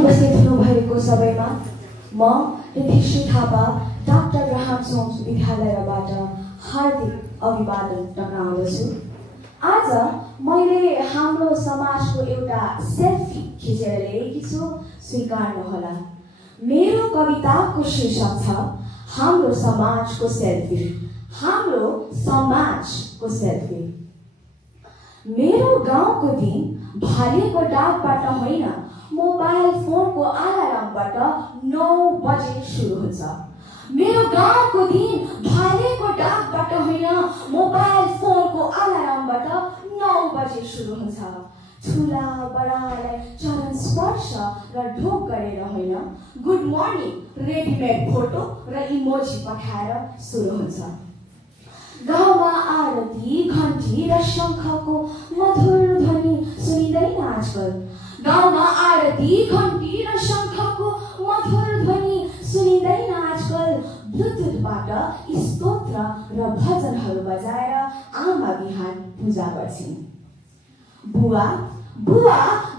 उपस्थित हुनुभएको सबैमा म ऋषि थापा डाक्टर ग्राहम सोम्स विद्यालयबाट हार्दिक अभिवादन टक्राउँदछु। आज मैले हाम्रो समाजको एउटा सेल्फी खिचेर ल्याएकी छु, स्वीकार्नुहोला। मेरो कविताको शीर्षक छ हाम्रो समाजको सेल्फी। हाम्रो समाजको सेल्फी। मेरो गाउँको दिन भालेको डाकबाट होइन, मोबाइल फोनको अलार्मबाट 9 बजे सुरु हुन्छ। मेरो गाउँको दिन भालेको डाकबाट होइन, मोबाइल फोनको अलार्मबाट 9 बजे सुरु हुन्छ। ठुला बडालाई चरण स्पर्श र ढोक गरेर होइन, गुड मर्निङ रेडिमेड फोटो र इमोजी पठाएर सुरु हुन्छ। गाउँमा आरती घन्टी र शङ्खको मधुर ध्वनि सुनिँदैन आजकल। गाउँमा आरती घन्टी र शङ्खको मधुर ध्वनि सुनिँदैन आजकल। ब्लुटुथबाट स्तोत्र र भजनहरू बजाएर आमा बिहान पूजा गर्छिन्। बुवा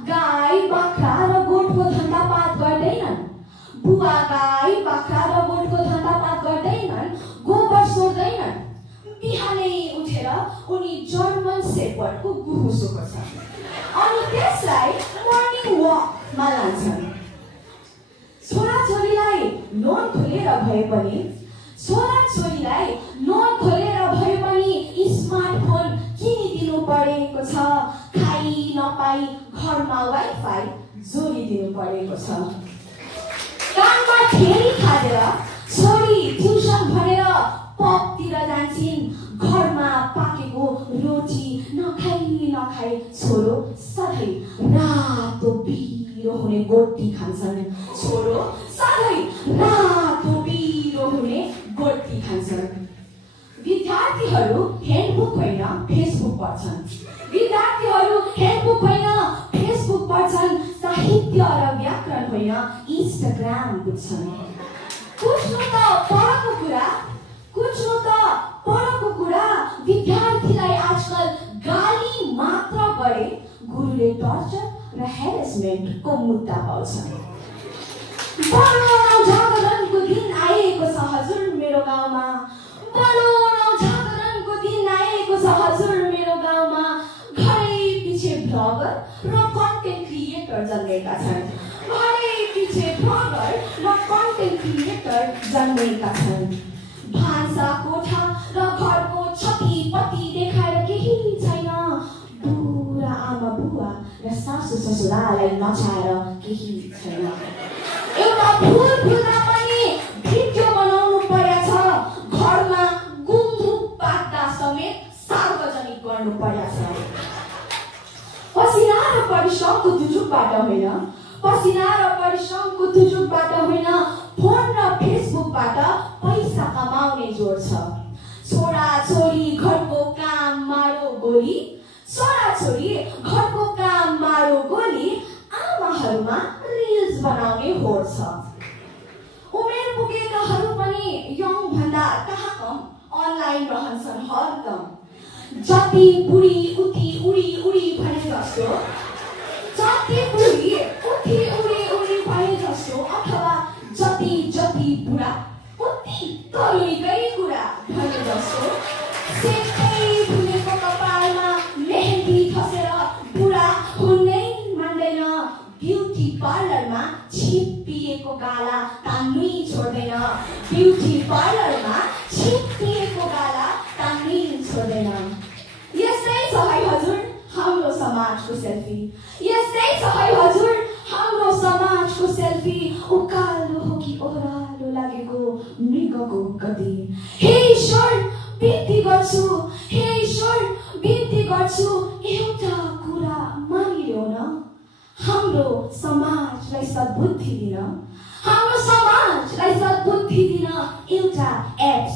गाई बाख्रा र गोठको धन्दापात गर्दैनन्। बुवा गाई बाख्रा र गोठको धन्दापात गर्दैनन्, गोबर सोर्दैनन्। बिहानै उठेर उनी जर्मन शेपर्डको गुहुसो गर्छन् अनि त्यसलाई मर्निङ वकमा लान्छन्। छोराछोरीलाई लोन खोलेर भए पनि स्मार्टफोन किनिदिनु परेको छ। खाइ नपाई घरमा वाइफाई जोडिदिनु परेको छ। काममा ठेली खाँदेर छोरी ट्युसन भनेर पबतिर जान्छन्। घरमा पाकेको रोटी नखाई छोरो सधैँ रातो पिरो हुने गोटी खान्छन्। छोरो सधैँ रातो पिरो हुने गोटी खान्छन्। विद्यार्थीहरू ह्यान्डबुक होइन फेसबुक पढ्छन्। साहित्य र व्याकरण होइन, इन्स्टाग्राम बुझ्छन्। कुच्नु त परको कुरा विद्यार्थीलाई आजकल गाली मात्र गरे गुरुले टर्चर र हेरेसमेन्टको मुद्दा पाउँछन्। बडो नौजागरणको दिन आएको छ हजुर मेरो गाउँमा। घरै पछि ब्लगर र कन्टेन्ट क्रिएटर जन्मेका छन्। भान्सा कोठा र घरको क्षतिपति देखाएर केही छैन। बुढा आमा बुवा र सासु ससुरालाई नचाएर केही छैन। एउटा फुल फुल्दा पनि भिडियो बनाउनु परेछ। घरमा गुन्द्रुक पाक्दा समेत सार्वजनिक गर्नु परेछ। पसिना र परिश्रमको दुजुकबाट होइन, फोन र फेसबुकबाट पैसा कमाउने जोड छ। छोराछोरी घरको काम मारो गोली, आमाहरूमा रिल्स बनाउने होड छ। उमेर पुगेकाहरू पनि यङ भन्दा कहाँ कम अनलाइन रहन्छन् हरदम। जति बुढी उति उडी भने जस्तो अथवा जति बुढा उति तरुणीकै कुरा भने जस्तो। सेकै फुलेको कपालमा मेहन्दी खसेर बुढा हुनै मान्दैन। ब्युटी पार्लरमा छिप्पिएको गाला तान्नै छोड्दैन। यस्तै छ है हजुर हाम्रो समाजको सेल्फी। उकालो हो कि ओह्रालो लागेको मृगको गति। हे ईश्वर बिन्ती गर्छु एउटा कुरा मानिदेऊ न। हाम्रो समाजलाई सद्बुद्धि दिन एउटा एप्स